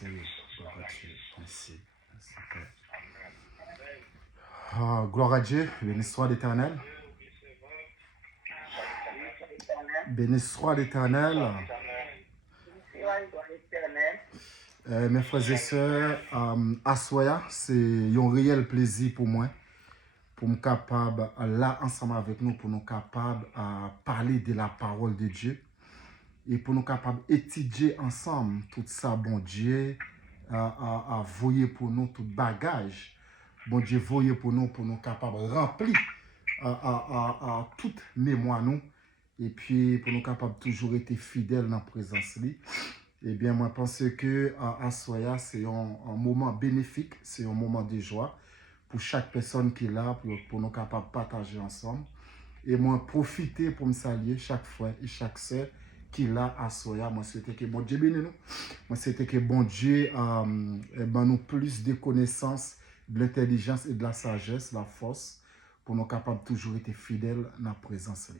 Gloire à Dieu. Merci. Merci, Père. Gloire à Dieu. Béni soit l'Éternel. Béni soit l'Éternel. Mes frères et sœurs, Assoya, c'est un réel plaisir pour moi, pour me capable, là, ensemble avec nous, pour nous capables à parler de la parole de Dieu et pour nous capables d'étudier ensemble tout ça, bon Dieu, à voyer pour nous tout bagage, bon Dieu, voyer pour nous capables remplir toute mémoire nous, et puis pour nous capables toujours être fidèles dans la présence. Eh bien, moi, je pense que Assoya, c'est un moment bénéfique, c'est un moment de joie pour chaque personne qui est là, pour nous capables de partager ensemble. Et moi, profiter pour me saluer chaque fois et chaque sœur qui est là à Soya. Moi, c'était que bon Dieu bénisse nous. Moi, c'était que bon Dieu nous plus de connaissances, de l'intelligence et de la sagesse, la force, pour nous capables toujours être fidèles dans la présence.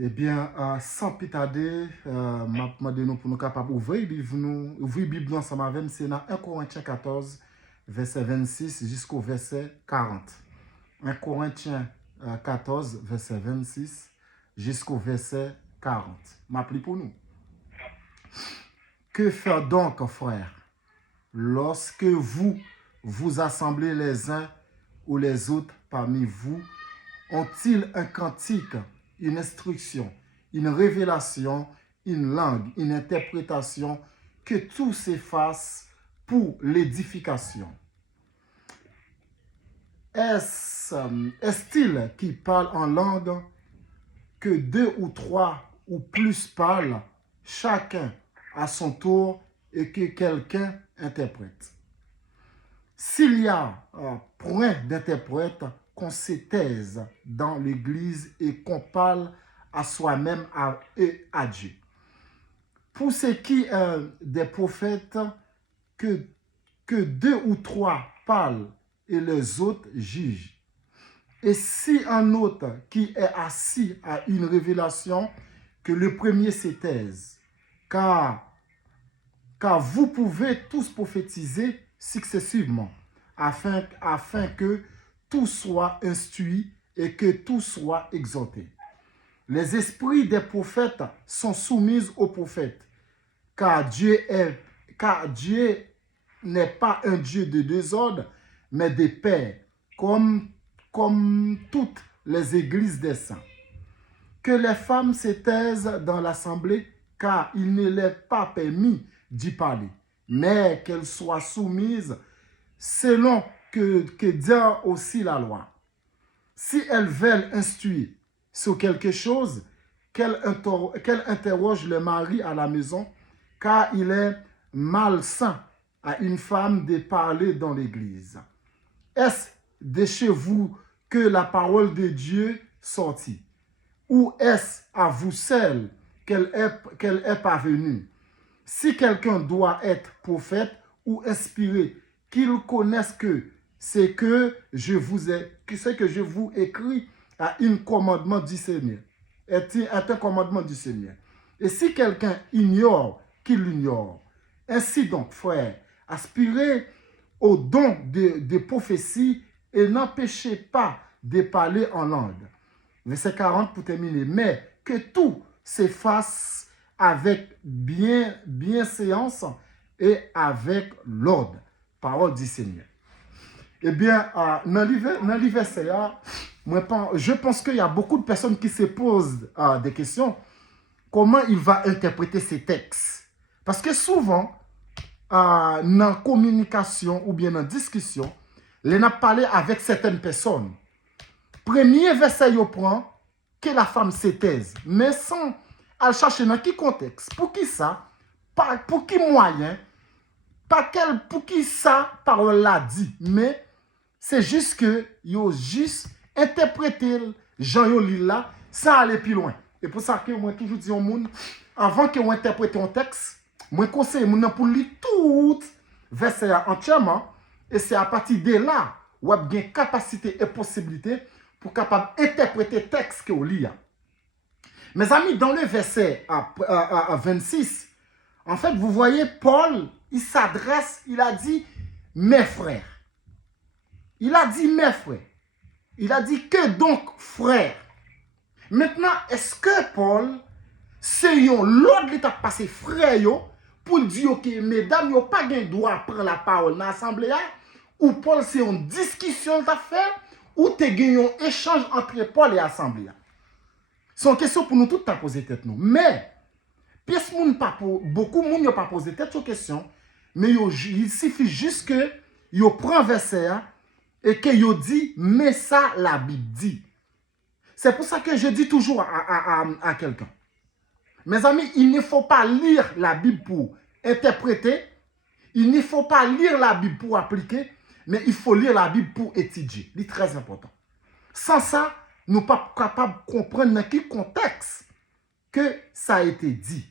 Eh bien, sans plus tarder, je vais demander pour nous capables d'ouvrir la Bible ensemble avec nous. C'est dans 1 Corinthiens 14, verset 26 jusqu'au verset 40. 1 Corinthiens 14, verset 26 jusqu'au verset 40. M'appelez pour nous. Que faire donc, frères, lorsque vous vous assemblez les uns ou les autres parmi vous, ont-ils un cantique, une instruction, une révélation, une langue, une interprétation, que tout s'efface pour l'édification? Est-il qui parle en langue que deux ou trois ou plus parlent, chacun à son tour, et que quelqu'un interprète? S'il y a point d'interprète, qu'on se taise dans l'Église et qu'on parle à soi-même et à Dieu. Pour ce qui est des prophètes, que deux ou trois parlent et les autres jugent. Et si un autre qui est assis a une révélation, que le premier se taise, car vous pouvez tous prophétiser successivement, afin que tout soit instruit et que tout soit exhorté. Les esprits des prophètes sont soumis aux prophètes, car Dieu n'est pas un Dieu de désordre, mais de paix, comme toutes les églises des saints. Que les femmes se taisent dans l'assemblée, car il ne leur est pas permis d'y parler, mais qu'elles soient soumises selon que dit aussi la loi. Si elles veulent instruire sur quelque chose, qu'elles interrogent le mari à la maison, car il est malsain à une femme de parler dans l'église. Est-ce de chez vous que la parole de Dieu sortit? Ou est-ce à vous seul qu'elle est parvenue? Si quelqu'un doit être prophète ou inspiré, qu'il connaisse que ce que je vous écris à un commandement du Seigneur, est un commandement du Seigneur. Et si quelqu'un ignore, qu'il l'ignore. Ainsi donc, frères, aspirez au don de prophétie et n'empêchez pas de parler en langue. Verset 40 pour terminer. Mais que tout s'efface avec bienséance et avec l'ordre. Parole du Seigneur. Eh bien, dans le verset, je pense qu'il y a beaucoup de personnes qui se posent des questions. Comment il va interpréter ces textes? Parce que souvent, dans la communication ou bien dans la discussion, on a parlé avec certaines personnes. Premier verset, il prend que la femme se taise, mais sans aller chercher dans quel contexte, pour qui ça, pour qui moyen, pour qui ça parole là dit, mais c'est juste que yo juste interpréter Jean yo li là sans aller plus loin. Et pour ça que moi toujours dis au monde, avant que vous interprétez un texte, moi conseille moun pour lire tout verset entièrement, et c'est à partir de là où vous avez capacité et possibilité pour capable interpréter le texte que vous lisez. Mes amis, dans le verset 26, en fait, vous voyez Paul il s'adresse, il a dit mes frères. Il a dit mes frères. Il a dit que donc frères. Maintenant, est-ce que Paul, c'est l'autre qui t'a passé frère pour dire que mesdames, n'ont pas de droit à prendre la parole dans l'assemblée, ou Paul, c'est une discussion t'a fait, ou tu as un échange entre Paul et l'assemblée. C'est une question pour nous tous à poser tête nous. Mais, beaucoup de monde n'ont pas posé tête aux questions, mais il suffit juste que vous prennent verset et que vous dit, mais ça la Bible dit. C'est pour ça que je dis toujours à quelqu'un. Mes amis, il ne faut pas lire la Bible pour interpréter. Il ne faut pas lire la Bible pour appliquer. Mais il faut lire la Bible pour étudier. C'est très important. Sans ça, nous ne sommes pas capables de comprendre dans quel contexte que ça a été dit.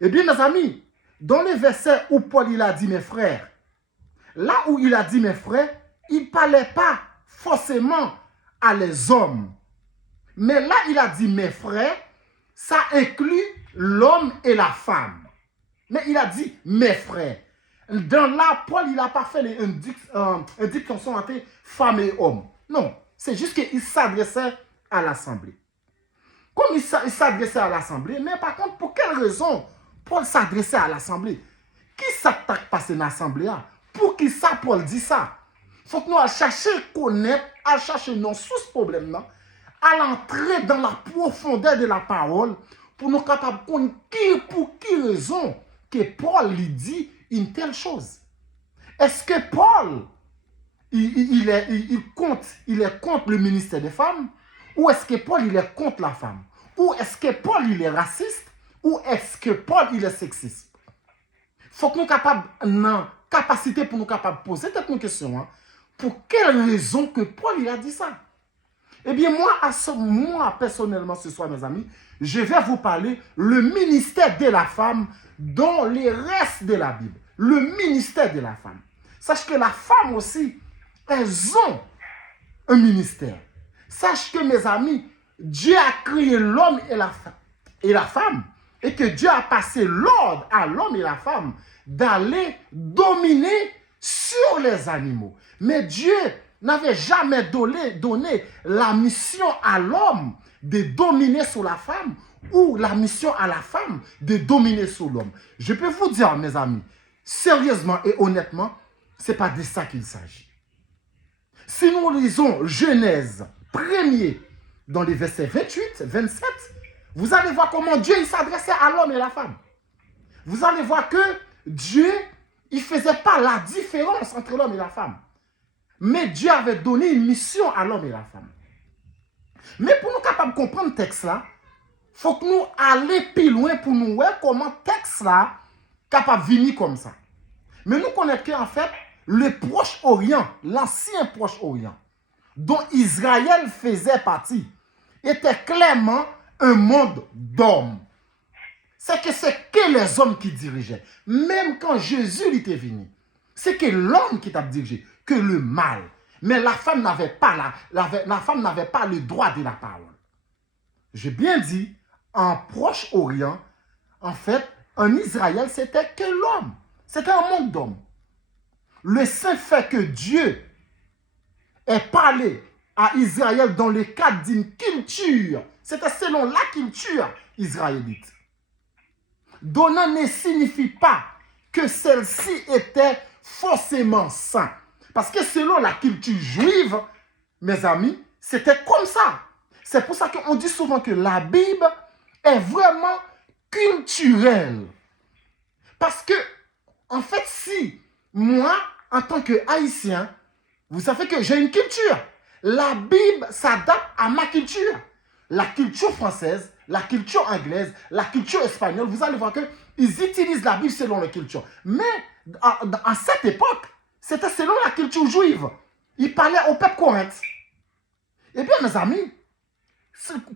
Eh bien, mes amis, dans les versets où Paul il a dit mes frères, là où il a dit mes frères, il ne parlait pas forcément à les hommes. Mais là, il a dit mes frères, ça inclut l'homme et la femme. Mais il a dit mes frères. Dans là, Paul, il n'a pas fait une distinction entre femme et homme. Non, c'est juste qu'il s'adressait à l'assemblée. Comme il s'adressait à l'assemblée, mais par contre, pour quelle raison Paul s'adressait à l'assemblée? Qui s'attaque passer dans l'assemblée? Pour qui ça, Paul dit ça? Il faut que nous cherchions à connaître, à chercher nos sources problèmes, à l'entrer dans la profondeur de la parole, pour nous capables de connaître pour qui raison que Paul lui dit une telle chose. Est-ce que Paul, il est contre le ministère des femmes? Ou est-ce que Paul, il est contre la femme? Ou est-ce que Paul, il est raciste? Ou est-ce que Paul, il est sexiste? Il faut que nous soyons capables, non, capacité pour nous capables de poser cette question. Pour quelle raison que Paul, il a dit ça? Eh bien, moi, personnellement, ce soir, mes amis, je vais vous parler le ministère de la femme dans les restes de la Bible. Le ministère de la femme. Sache que la femme aussi, elles ont un ministère. Sache que, mes amis, Dieu a créé l'homme et la femme. Et que Dieu a passé l'ordre à l'homme et la femme d'aller dominer sur les animaux. Mais Dieu n'avait jamais donné la mission à l'homme de dominer sur la femme ou la mission à la femme de dominer sur l'homme. Je peux vous dire, mes amis, sérieusement et honnêtement, ce n'est pas de ça qu'il s'agit. Si nous lisons Genèse 1er dans les versets 28, 27, vous allez voir comment Dieu s'adressait à l'homme et la femme. Vous allez voir que Dieu, il ne faisait pas la différence entre l'homme et la femme. Mais Dieu avait donné une mission à l'homme et la femme. Mais pour nous capables de comprendre ce texte-là, il faut que nous allions plus loin pour nous voir comment le texte-là est capable de venir comme ça. Mais nous connaissons qu'en fait, le Proche-Orient, l'ancien Proche-Orient, dont Israël faisait partie, était clairement un monde d'hommes. C'est que les hommes qui dirigeaient. Même quand Jésus était venu, c'est que l'homme qui t'a dirigé, que le mal. Mais la femme n'avait pas, la femme n'avait pas le droit de la parole. J'ai bien dit, en Proche-Orient, en fait, en Israël, c'était que l'homme. C'était un monde d'hommes. Le saint fait que Dieu ait parlé à Israël dans le cadre d'une culture, c'était selon la culture israélite. Donnant ne signifie pas que celle-ci était forcément sainte. Parce que selon la culture juive, mes amis, c'était comme ça. C'est pour ça qu'on dit souvent que la Bible est vraiment culturelle. Parce que, en fait, si moi, en tant que Haïtien, vous savez que j'ai une culture. La Bible s'adapte à ma culture. La culture française, la culture anglaise, la culture espagnole, vous allez voir qu'ils utilisent la Bible selon la culture. Mais à cette époque, c'était selon la culture juive. Ils parlaient au peuple corinthe. Eh bien, mes amis,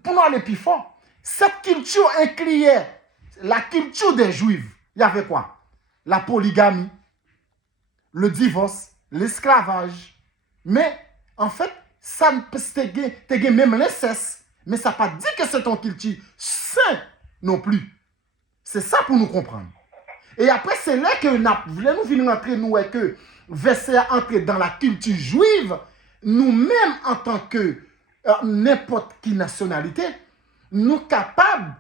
pour nous aller plus fort, cette culture incluait la culture des juifs. Il y avait quoi? La polygamie, le divorce, l'esclavage. Mais, en fait, ça c'était même l'inceste. Mais ça n'a pas dit que c'est une culture sainte non plus. C'est ça pour nous comprendre. Et après, c'est là que nous venons rentrer, nous, et que verset entrer dans la culture juive, nous-mêmes, en tant que n'importe qui nationalité, nous capables,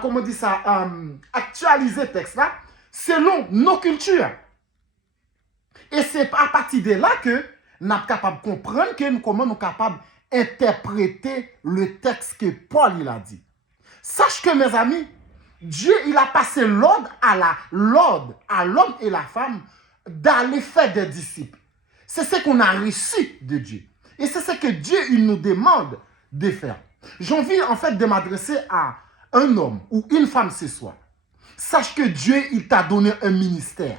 comment on dit ça, actualiser le texte là, selon nos cultures. Et c'est à partir de là que nous sommes capables de comprendre comment nous sommes capables d'interpréter le texte que Paul il a dit. Sache que, mes amis, Dieu, il a passé l'ordre à l'homme et la femme d'aller faire des disciples. C'est ce qu'on a reçu de Dieu. Et c'est ce que Dieu, il nous demande de faire. J'ai envie, en fait, de m'adresser à un homme ou une femme ce soir. Sache que Dieu, il t'a donné un ministère.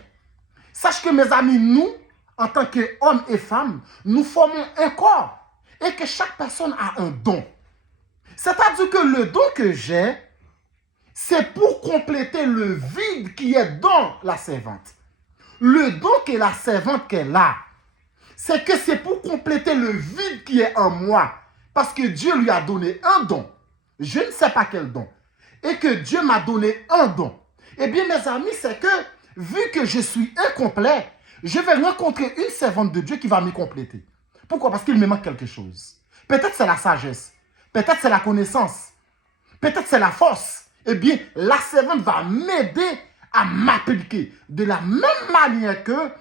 Sache que, mes amis, nous, en tant qu'hommes et femmes, nous formons un corps. Et que chaque personne a un don. C'est-à-dire que le don que j'ai, c'est pour compléter le vide qui est dans la servante. Le don que la servante qu'elle a, c'est que c'est pour compléter le vide qui est en moi. Parce que Dieu lui a donné un don. Je ne sais pas quel don. Et que Dieu m'a donné un don. Eh bien, mes amis, c'est que, vu que je suis incomplet, je vais rencontrer une servante de Dieu qui va me compléter. Pourquoi? Parce qu'il me manque quelque chose. Peut-être c'est la sagesse. Peut-être c'est la connaissance. Peut-être c'est la force. Eh bien, la servante va m'aider à m'appliquer de la même manière que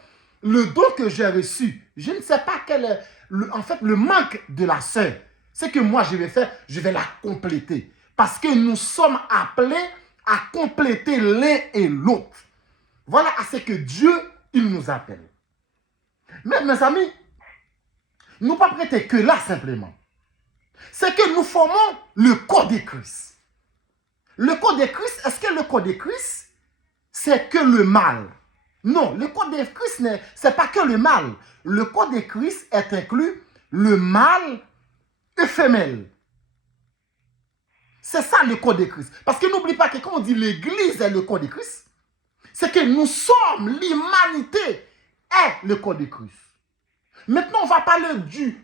le don que j'ai reçu. Je ne sais pas quel est en fait le manque de la sœur. C'est que moi je vais faire, je vais la compléter. Parce que nous sommes appelés à compléter l'un et l'autre. Voilà à ce que Dieu, il nous appelle. Mais mes amis, nous ne pas prêter que là simplement. C'est que nous formons le corps de Christ. Le corps de Christ, est-ce que le corps de Christ, c'est que le mal? Non, le corps de Christ, ce n'est pas que le mal. Le corps de Christ est inclus le mal et femelle. C'est ça le corps de Christ. Parce que n'oublie pas que quand on dit l'église est le corps de Christ, c'est que nous sommes, l'humanité est le corps de Christ. Maintenant, on va parler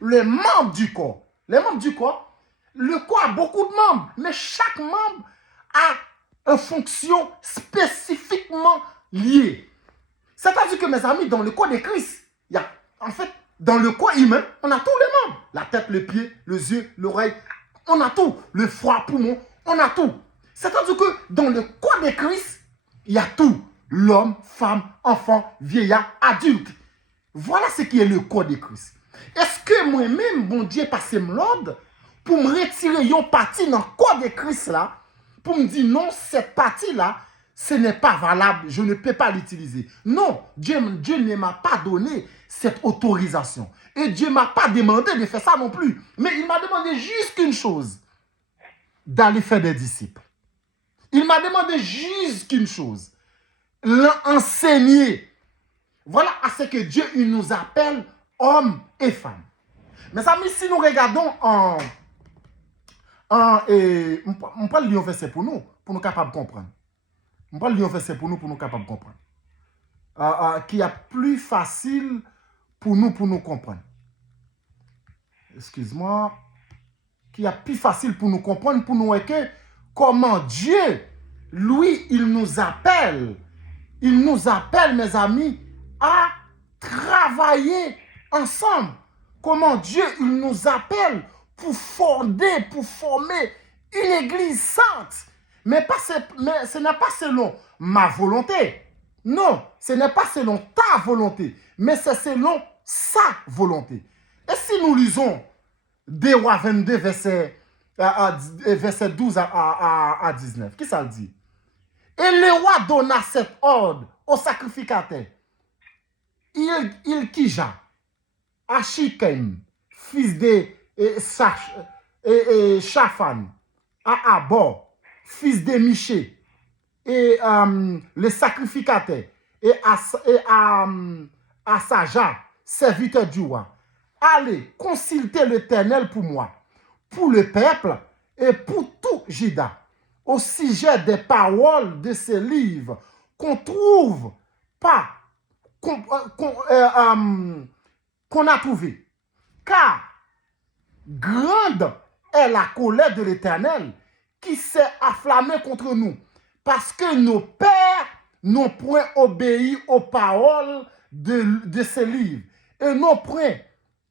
les membres du corps. Les membres du corps, le corps a beaucoup de membres, mais chaque membre a une fonction spécifiquement liée. C'est-à-dire que, mes amis, dans le corps de Christ, il y a, en fait, dans le corps humain, on a tous les membres. La tête, le pied, les yeux, l'oreille, on a tout. Le foie, poumon, on a tout. C'est-à-dire que dans le corps de Christ, il y a tout. L'homme, femme, enfant, vieillard, adulte. Voilà ce qui est le corps de Christ. Est-ce que moi-même, bon Dieu, passé l'ordre pour me retirer une partie dans le corps de Christ là, pour me dire non, cette partie-là, ce n'est pas valable, je ne peux pas l'utiliser. Non, Dieu ne m'a pas donné cette autorisation. Et Dieu ne m'a pas demandé de faire ça non plus. Mais il m'a demandé juste une chose, d'aller faire des disciples. Il m'a demandé juste une chose, l'enseigner. Voilà à ce que Dieu il nous appelle hommes et femmes. Mes amis, si nous regardons on peut lire un verset pour nous capables de comprendre. On peut lire un verset pour nous capables de comprendre. Qui est plus facile pour nous comprendre. Excuse-moi. Qui est plus facile pour nous comprendre, pour nous voir que comment Dieu, lui, il nous appelle, mes amis, à travailler ensemble. Comment Dieu, il nous appelle pour former une église sainte. Mais ce n'est pas selon ma volonté. Non, ce n'est pas selon ta volonté, mais c'est selon sa volonté. Et si nous lisons 2 Rois 22, verset 12 à 19, qui ça le dit? Et le roi donna cet ordre au sacrificateur. Ilkija, Achikem, fils de Shaphan, à Abor, fils de Miché, et le sacrificateur, et à Saja, serviteur du roi. Allez, consultez l'Éternel pour moi, pour le peuple et pour tout Juda, au sujet des paroles de ce livre qu'on trouve pas, qu'on a trouvé. Car grande est la colère de l'Éternel qui s'est afflammée contre nous, parce que nos pères n'ont point obéi aux paroles de ces livres et n'ont point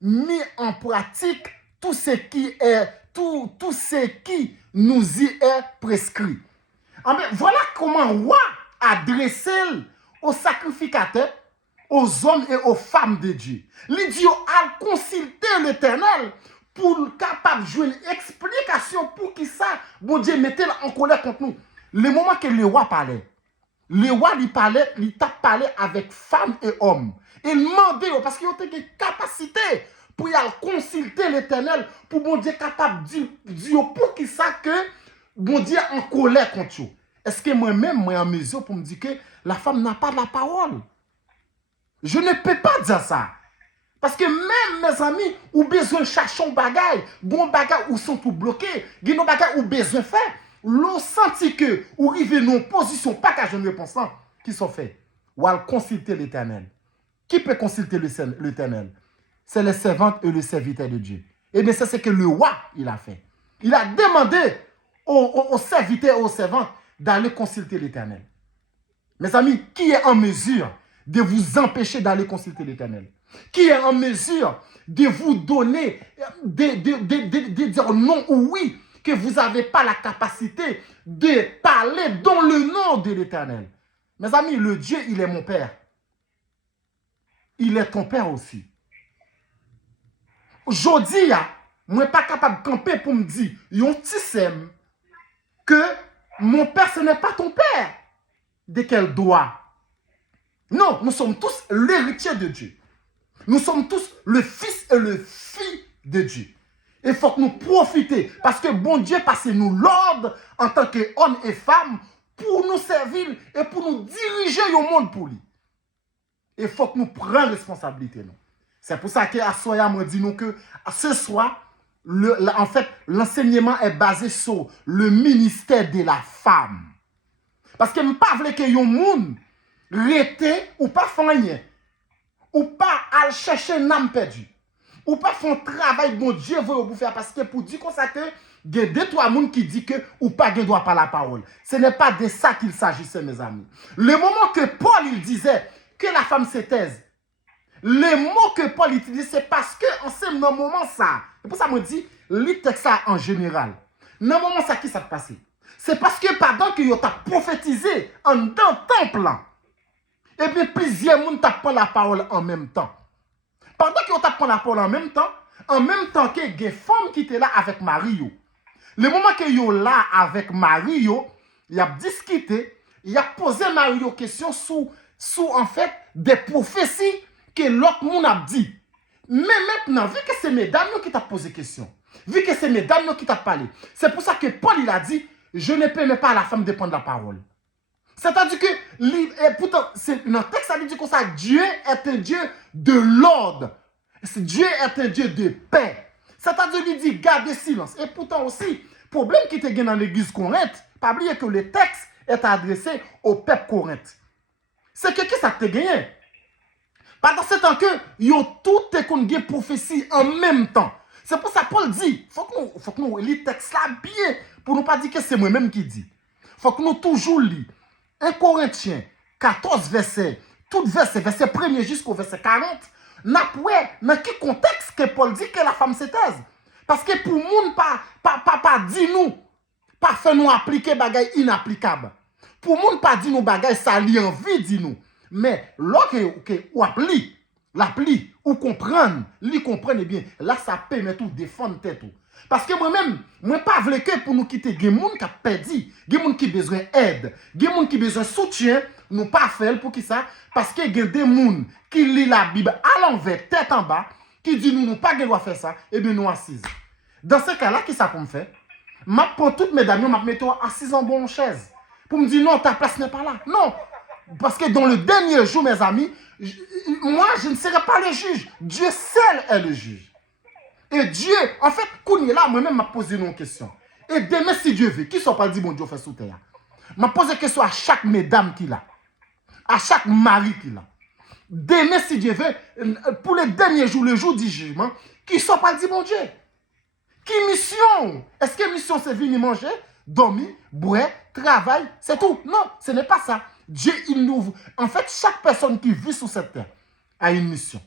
mis en pratique tout ce qui nous y est prescrit. Voilà comment roi adressé aux sacrificateurs, aux hommes et aux femmes de Dieu. L'idiot a consulté l'Éternel pour capable de jouer une explication pour qui ça, bon Dieu, mettait en colère contre nous. Le moment que le roi parlait, il t'a parlé avec femmes et hommes. Il demandait, parce qu'il a une capacité pour y aller consulter l'Éternel, pour bon Dieu capable de dire pour qui ça que bon Dieu en colère contre vous. Est-ce que moi-même, moi en mesure pour me dire que la femme n'a pas de la parole? Je ne peux pas dire ça. Parce que même mes amis, ou besoin de chercher un bagage, bon bagage ou sont tout bloqués, il y a un bagage ou besoin de faire. L'on senti que, ou arrive dans une position, pas qu'à jeune réponse, qui sont faits. Ou à consulter l'Éternel. Qui peut consulter l'Éternel? C'est les servantes et le serviteur de Dieu. Et bien, c'est ce que le roi, il a fait. Il a demandé aux serviteurs et aux servantes d'aller consulter l'Éternel. Mes amis, qui est en mesure de vous empêcher d'aller consulter l'Éternel? Qui est en mesure de vous donner, de dire non ou oui, que vous n'avez pas la capacité de parler dans le nom de l'Éternel? Mes amis, le Dieu, il est mon Père. Il est ton Père aussi. Aujourd'hui, je ne suis pas capable de camper pour me dire, yon tissem, que mon Père, ce n'est pas ton Père. De quel droit? Non, nous sommes tous l'héritier de Dieu. Nous sommes tous le fils et le fille de Dieu. Il faut que nous profitions, parce que bon Dieu passe nous l'ordre en tant qu'hommes et femmes pour nous servir et pour nous diriger au monde pour lui. Il faut que nous prenions responsabilité. C'est pour ça qu'à Soya me dit nous que ce soir, en fait, l'enseignement est basé sur le ministère de la femme. Parce que je ne veux pas que les gens rete ou pas faire rien. Ou pas aller chercher un âme perdue. Ou pas faire un travail bon Dieu veut vous faire. Parce que pour dire comme ça que il y a deux, trois personnes qui disent que ou pas ne doit pas la parole. Ce n'est pas de ça qu'il s'agissait, mes amis. Le moment que Paul il disait que la femme se taise, le mot que Paul utilise, c'est parce que en ce moment ça, c'est pour ça que je dis, lis ça en général. Dans le moment ça, qui s'est passé? C'est parce que pendant que tu as prophétisé en dans le temple, et bien plusieurs personnes t'apprennent la parole en même temps. Pendant que tu apprends la parole en même temps que des femmes qui étaient là avec Mario. Le moment que yo là avec Mario, il a discuté, il a posé Mario question sous en fait des prophéties que l'autre monde a dit. Mais maintenant, vu que c'est mesdames qui t'a posé question, vu que c'est mesdames qui t'a parlé, c'est pour ça que Paul il a dit, je ne permets pas à la femme de prendre la parole. C'est-à-dire que, pourtant, dans le texte, ça dit comme ça, Dieu est un Dieu de l'ordre. Dieu est un Dieu de paix. C'est-à-dire qu'il dit, gardez silence. Et pourtant aussi, problème qui était dans l'église Corinthe, pas oublier que le texte est adressé au peuple Corinthe. C'est que qui ça te gagné? Pendant ce temps que, yo tout est qu'on a prophétie en même temps. C'est pour ça que Paul dit, faut que nous lisons le texte là bien, pour ne pas dire que c'est moi-même qui dit. Faut que nous toujours lisons. 1 Corinthiens 14 verset, tout verset 1er jusqu'au verset 40, dans quel contexte que Paul dit que la femme se taise? Parce que pour nous, pas dit nous, pas fait nous appliquer bagay inapplicable. Pour nous, pas dit nous bagay ça li envie dit nous. Mais lorsque ou l'appli, ou comprendre, li comprenne bien, là ça permet tout défendre tête tout. Parce que moi-même, moi pas voulu que pour nous quitter, il y a des gens qui ont perdu, il y a des gens qui ont besoin d'aide, il y a des gens qui ont besoin de soutien, nous pas faire pour qui ça? Parce que il y a des gens qui lisent la Bible à l'envers, tête en bas, qui disent nous pas droit faire ça, et bien nous assises. Dans ce cas-là, qui ça pour me faire? Je prends toutes mes dames, je mets assises en bonne chaise. Pour me dire non, ta place n'est pas là. Non. Parce que dans le dernier jour, mes amis, moi je ne serai pas le juge. Dieu seul est le juge. Et Dieu, en fait, quand il est là, moi-même, m'a posé une question. Et demain, si Dieu veut, qui ne sont pas dit, bon Dieu, fait sous terre. M'a posé une question à chaque mesdame qui l'a. À chaque mari qui l'a. Demain, si Dieu veut, pour le dernier jour, le jour du jugement, qui ne sont pas dit, bon Dieu. Qui mission? Est-ce que mission, c'est venir manger, dormir, boire, travailler, c'est tout? Non, ce n'est pas ça. Dieu, il nous... En fait, chaque personne qui vit sur cette terre a une mission.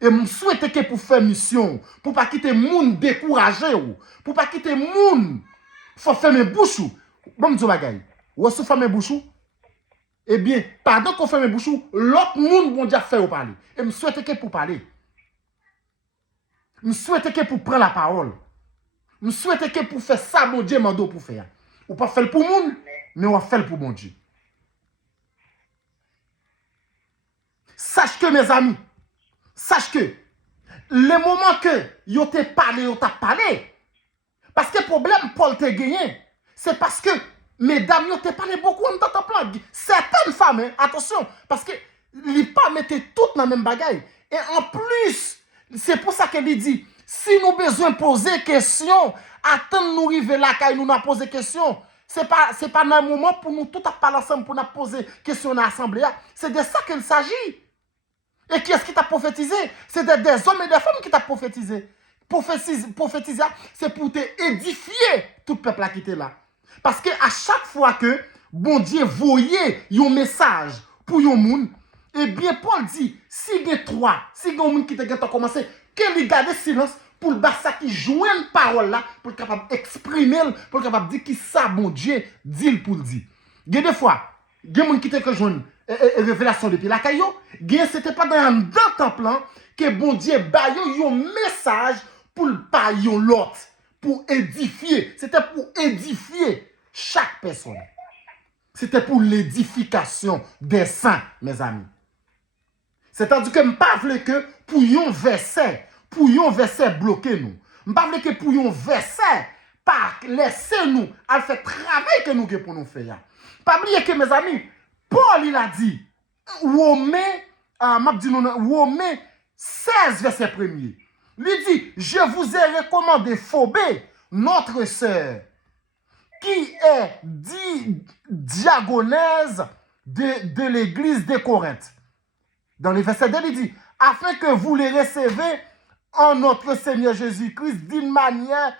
Et je souhaite que pour faire mission, pour pas quitter le monde découragé, pour pas quitter le monde, il faut faire mes bouches. Bon, je vais ou est-ce que faire mes bouches? Eh bien, pendant qu'on fait mes bouches, l'autre monde va déjà faire parler. Et je souhaite que pour parler. Je souhaite que pour prendre la parole. Je souhaite que pour faire ça, mon Dieu m'a pour faire. Ou pas faire pour le monde, mais on va faire pour mon Dieu. Sache que, mes amis, sache que, le moment que yo te parlé, yo t'a parlé, parce que le problème, Paul te gagné, c'est parce que, mesdames, yo te parlé beaucoup en temps plan. Certaines femmes, hein, attention, parce que, les pas mettaient toutes dans la même bagaille. Et en plus, c'est pour ça qu'elle dit, si nous besoin poser question, attendre nous arriver là, quand nous n'a posé question. C'est pas dans un moment pour nous tout à parler ensemble, pour nous poser question dans l'assemblée. C'est de ça qu'il s'agit. Et qui est-ce qui t'a prophétisé? C'est des hommes et des femmes qui t'a prophétisé. Prophétiser, c'est pour te édifier tout le peuple qui était là. Parce que à chaque fois que bon Dieu voyait un message pour un monde, eh bien Paul dit, si il y a trois, si il y a un monde qui t'a commencé, qu'il garde silence pour le bassa qui joue une parole là, pour être capable d'exprimer, pour être capable de dire qui ça, bon Dieu, dit pour le dire. Il y a des fois, il y a des gens qui te joignent révélation depuis la caillou, c'était pas dans le temple que bon Dieu baille un message pour le payer l'autre, pour édifier. C'était pour édifier chaque personne. C'était pour l'édification des saints, mes amis. C'est-à-dire que je ne pas que pour un verset bloqué nous. Je ne pas que pour un verset pas laisser nous à faire travail que nous avons pour nous faire. Pas oublier que mes amis, Paul il a dit, Romains 16 verset 1er. Il dit, je vous ai recommandé Phobé, notre sœur, qui est diagonèse de l'église de Corinthe. Dans les versets 2, il dit, afin que vous les recevez en notre Seigneur Jésus-Christ d'une manière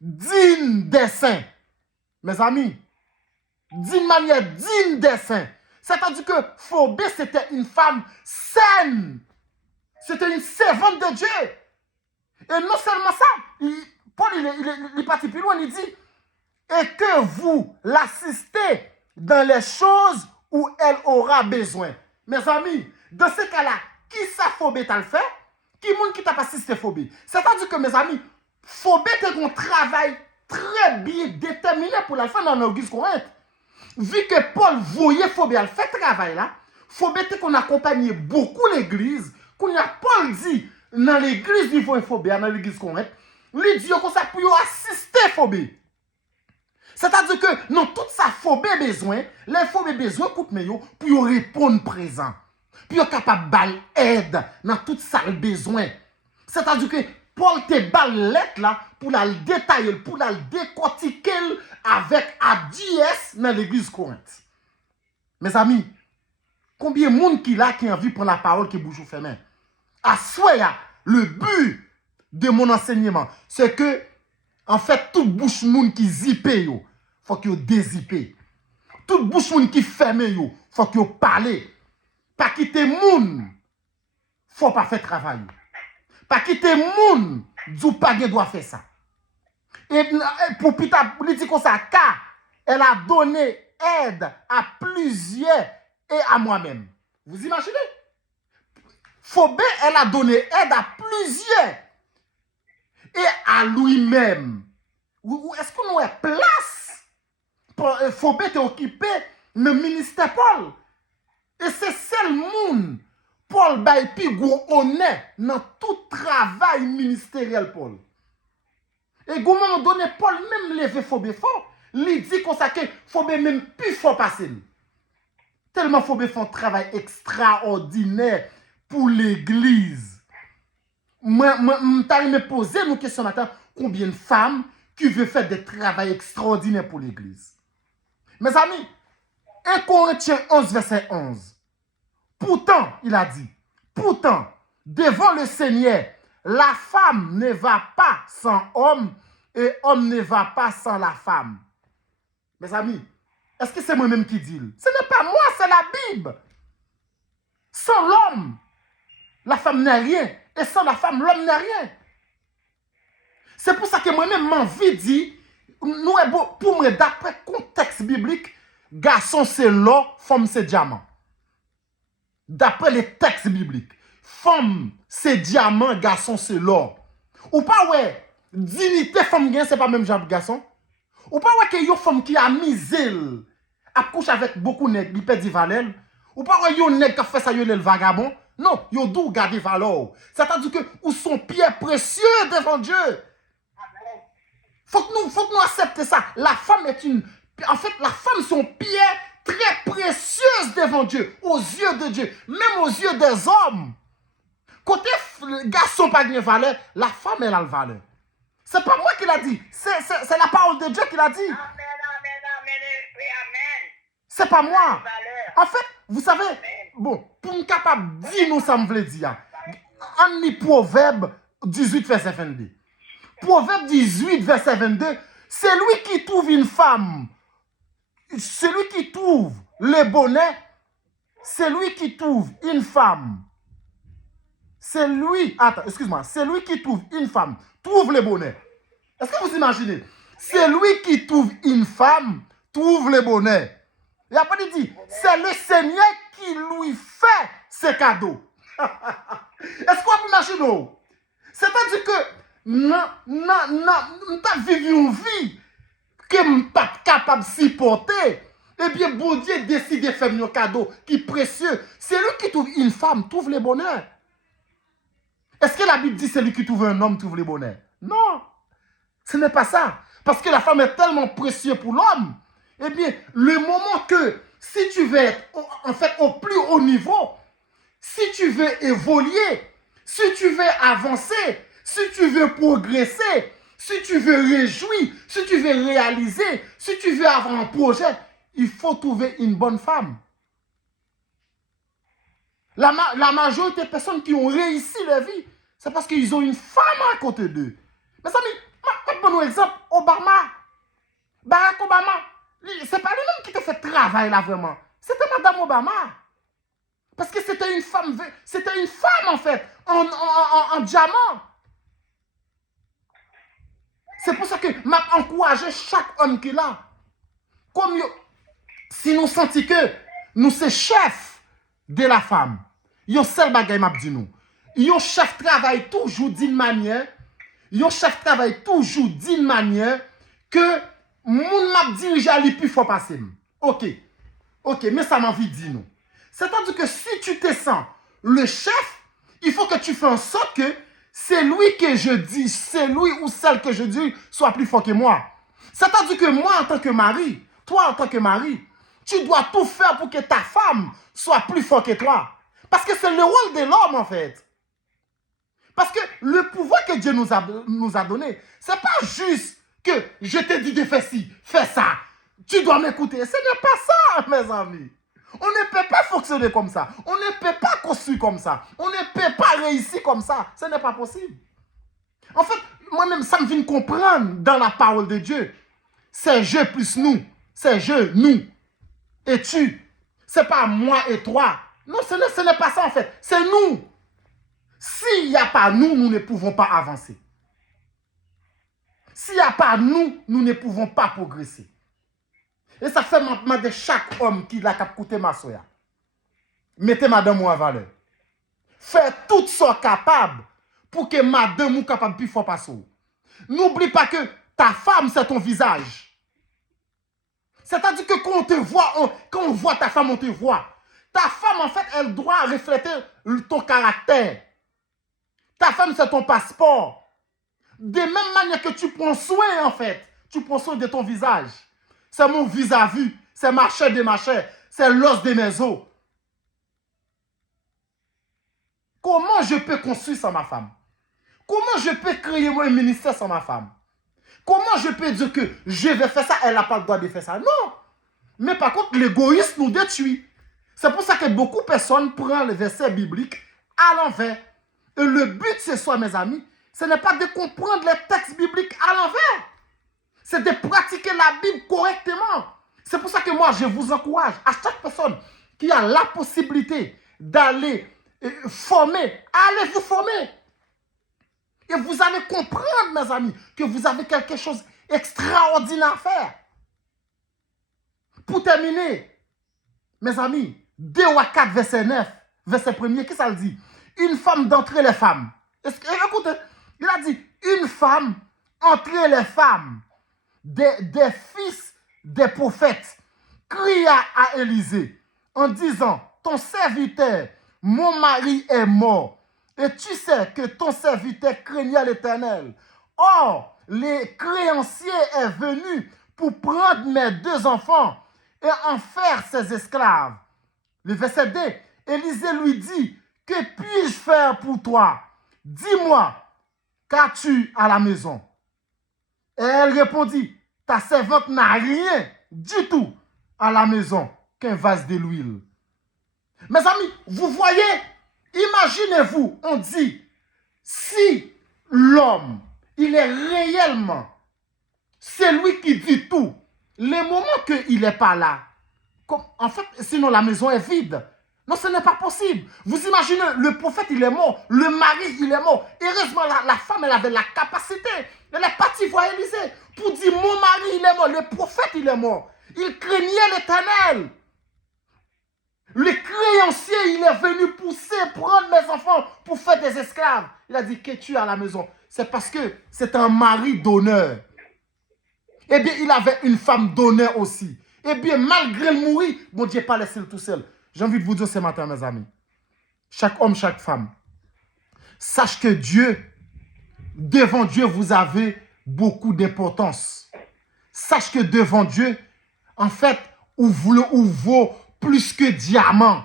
digne des saints. Mes amis, d'une manière digne des saints. C'est-à-dire que Phobé, c'était une femme saine. C'était une servante de Dieu. Et non seulement ça, Paul, il est parti plus loin, il dit, et que vous l'assistez dans les choses où elle aura besoin. Mes amis, dans ce cas-là, qui ça Phobé t'a le fait? Qui monde qui t'a pas assisté Phobé? C'est-à-dire que mes amis, Phobé a un travail très bien déterminé pour la faire dans l'église Corinthe. Vu que Paul voyait Phobé à faire travail là, Phobé qu'on accompagnait beaucoup l'église, qu'on a Paul dit dans l'église du Phobé, dans l'église Corinthe, lui dit que ça pour assister Phobé. C'est-à-dire que non tout ça Phobé besoin, les Phobé besoin coûte meilleur pour répondre présent. Puis capable de aide dans tout ça le besoin. C'est-à-dire que Paul te balle lettre là pour la détailler, pour la décortiquer avec adiès dans l'église Corinthe. Mes amis, combien de monde qui là qui a envie de prendre la parole qui bouge au fait? À soi, le but de mon enseignement, c'est que en fait toute bouche monde qui zippe yo, faut que dézippe. Toute bouche monde qui ferme yo, faut que parle. Pas quitter moun, faut pas faire travail. Pas quitter moun, dou pas doit faire ça. Et pour Pita, pour dire comme ça, car elle a donné aide à plusieurs et à moi-même. Vous imaginez? Phobé, elle a donné aide à plusieurs et à lui-même. Est-ce qu'on a place pour Phobé te occuper le ministère Paul? Et c'est seul monde Paul bay pi gros honneur dans tout travail ministériel Paul. Et au moment donné Paul même levé Phobé fort, il dit comme ça que Phobé même plus fort passer. Tellement Phobé fait un travail extraordinaire pour l'église. Moi me poser une question matin, combien de femmes qui veulent faire des travail extraordinaires pour l'église? Mes amis, 1 Corinthiens 11 verset 11. Pourtant, il a dit, pourtant, devant le Seigneur, la femme ne va pas sans homme et homme ne va pas sans la femme. Mes amis, Est-ce que c'est moi-même qui dis? Ce n'est pas moi, c'est la Bible. Sans l'homme, la femme n'est rien. Et sans la femme, l'homme n'est rien. C'est pour ça que moi-même, m'envie de dire, pour moi, d'après le contexte biblique, garçon c'est l'or, femme c'est diamant. D'après les textes bibliques, femme c'est diamant, garçon c'est l'or. Ou pas ouais, dignité femme gain, c'est pas même genre garçon. Ou pas ouais que yo femme qui a misé a couché avec beaucoup nèg, il perd valeur. Ou pas ouais yo nèg qui fait ça yo le vagabond. Non, yo dou garder valeur. C'est-à-dire que ou son pierre précieux devant Dieu. Faut que nous accepter ça. La femme est une en fait la femme son pierre très précieuse devant Dieu, aux yeux de Dieu, même aux yeux des hommes. Côté garçon pas de valeur, la femme elle a le valeur. C'est pas moi qui l'a dit, c'est la parole de Dieu qui l'a dit. Amen, amen, amen, amen. C'est pas moi. Valeur. En fait, vous savez, bon, pour nous capable de dire nous ça me veut dire. En ni Proverbe 18 verset 22. Proverbe 18 verset 22, c'est lui qui trouve une femme. C'est lui qui trouve le bonheur. C'est lui qui trouve une femme. C'est lui, attends, excuse-moi, c'est lui qui trouve une femme, trouve le bonheur. Est-ce que vous imaginez? C'est lui qui trouve une femme, trouve le bonheur. Et après il dit, c'est le Seigneur qui lui fait ses cadeaux. Est-ce qu'on peut imaginer? C'est-à-dire que, nous avons vécu une vie que nous ne sommes pas capable de supporter. Eh bien, bon Dieu décide de faire un cadeau qui est précieux. C'est lui qui trouve une femme, trouve le bonheur. Est-ce que la Bible dit c'est lui qui trouve un homme, trouve le bonheur? Non, ce n'est pas ça. Parce que la femme est tellement précieuse pour l'homme. Eh bien, le moment que, si tu veux être en fait au plus haut niveau, si tu veux évoluer, si tu veux avancer, si tu veux progresser, si tu veux réjouir, si tu veux réaliser, si tu veux avoir un projet, il faut trouver une bonne femme. La majorité des personnes qui ont réussi leur vie, c'est parce qu'ils ont une femme à côté d'eux. Mes amis, je vais vous un exemple. Obama, Barack Obama, c'est pas lui-même qui te fait travail là vraiment. C'était Madame Obama. Parce que c'était une femme en fait, en diamant. C'est pour ça que je encourage chaque homme qui est là. Comme si nous sentons que nous sommes chefs de la femme. Yon seul bagay m'a dit nous. Yon chef travaille toujours d'une manière. Yon chef travaille toujours d'une manière que moun m'a dirigé à lui plus fort passer. OK. OK, mais ça m'a envie de dire nous. C'est-à-dire que si tu te sens le chef, il faut que tu fasses en sorte que c'est lui que je dis, c'est lui ou celle que je dis soit plus fort que moi. C'est-à-dire que moi en tant que mari, toi en tant que mari, tu dois tout faire pour que ta femme soit plus fort que toi. Parce que c'est le rôle de l'homme en fait. Parce que le pouvoir que Dieu nous a donné, ce n'est pas juste que je te dis de faire ci, fais ça. Tu dois m'écouter. Ce n'est pas ça, mes amis. On ne peut pas fonctionner comme ça. On ne peut pas construire comme ça. On ne peut pas réussir comme ça. Ce n'est pas possible. En fait, moi-même, ça me vient comprendre dans la parole de Dieu. C'est je plus nous. C'est je, nous. Et tu. Ce n'est pas moi et toi. Non, ce n'est pas ça en fait. C'est nous. S'il n'y a pas nous, nous ne pouvons pas avancer. S'il n'y a pas nous, nous ne pouvons pas progresser. Et ça fait maintenant de chaque homme qui l'a coûté ma soya. Mettez madame en valeur. Faites tout ce capable pour que madame ou capable plus fort passer. N'oublie pas que ta femme, c'est ton visage. C'est-à-dire que quand on te voit, quand on voit ta femme, on te voit. Ta femme, en fait, elle doit refléter ton caractère. Ta femme, c'est ton passeport. De même manière que tu prends soin, en fait, tu prends soin de ton visage. C'est mon vis-à-vis, c'est ma chair de ma chair, c'est l'os de mes os. Comment je peux construire sans ma femme? Comment je peux créer un ministère sans ma femme? Comment je peux dire que je vais faire ça, elle n'a pas le droit de faire ça? Non. Mais par contre, l'égoïsme nous détruit. C'est pour ça que beaucoup de personnes prennent le verset biblique à l'envers. Et le but, c'est soit, mes amis, ce n'est pas de comprendre les textes bibliques à l'envers. C'est de pratiquer la Bible correctement. C'est pour ça que moi, je vous encourage à chaque personne qui a la possibilité d'aller former, allez vous former. Et vous allez comprendre, mes amis, que vous avez quelque chose d'extraordinaire à faire. Pour terminer, mes amis, 2 ou 4, verset 9, verset 1er, qu'est-ce que ça dit? Une femme d'entre les femmes. Écoutez, il a dit, une femme entre les femmes, des fils des prophètes, cria à Élisée en disant, ton serviteur, mon mari est mort, et tu sais que ton serviteur craignait l'Éternel. Or, les créanciers est venu pour prendre mes 2 enfants et en faire ses esclaves. Le verset 2, Élisée lui dit, que puis-je faire pour toi? Dis-moi, qu'as-tu à la maison? Et elle répondit, ta servante n'a rien du tout à la maison qu'un vase de l'huile. Mes amis, vous voyez, imaginez-vous, on dit, si l'homme, il est réellement, c'est lui qui dit tout, les moments qu'il n'est pas là, en fait, sinon la maison est vide. Non, ce n'est pas possible. Vous imaginez, le prophète, il est mort. Le mari, il est mort. Heureusement, la femme, elle avait la capacité. Elle est partie voir Élisée pour dire, mon mari, il est mort. Le prophète, il est mort. Il craignait l'Éternel. Le créancier, il est venu pousser, prendre mes enfants pour faire des esclaves. Il a dit, que tu as à la maison? C'est parce que c'est un mari d'honneur. Eh bien, il avait une femme d'honneur aussi. Eh bien, malgré le mourir, mon Dieu n'est pas laissé tout seul. J'ai envie de vous dire ce matin, mes amis. Chaque homme, chaque femme. Sache que Dieu, devant Dieu, vous avez beaucoup d'importance. Sache que devant Dieu, en fait, ou vaut plus que diamant.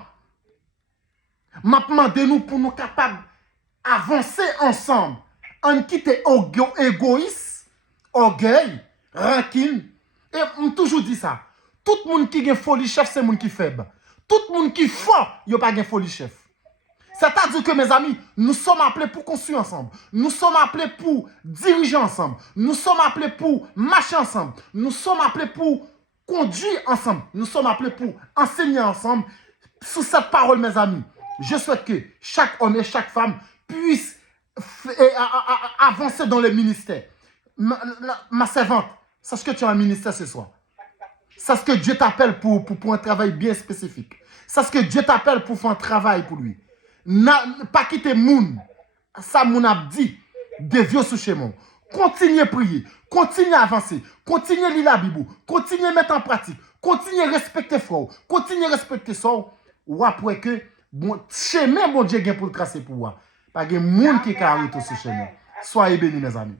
Maintenant, de nous pour nous capables d'avancer ensemble. En quitter égoïste, orgueil, rancune. Et on toujours dit ça. Tout le monde qui a folie chef, c'est le monde qui est faible. Tout le monde qui est fort, il n'y a pas de folie chef. C'est-à-dire que mes amis, nous sommes appelés pour construire ensemble. Nous sommes appelés pour diriger ensemble. Nous sommes appelés pour marcher ensemble. Nous sommes appelés pour conduire ensemble. Nous sommes appelés pour enseigner ensemble. Sous cette parole, mes amis, je souhaite que chaque homme et chaque femme puisse avancer dans le ministère. Ma servante, sache que tu as un ministère ce soir. Sache que Dieu t'appelle pour un travail bien spécifique. Sache que Dieu t'appelle pour faire un travail pour lui. Pas quitter moun. Ça moun a dit. Dévier sous chez moi. Continuez à prier. Continuez à avancer. Continuez à lire la Bible. Continuez à mettre en pratique. Continuez à respecter frère. Continuez à respecter ça. Ou après que bon chemin bon Dieu gain pour le tracer pour vous. Pas de monde qui carré tout ce chemin. Soyez bénis mes amis.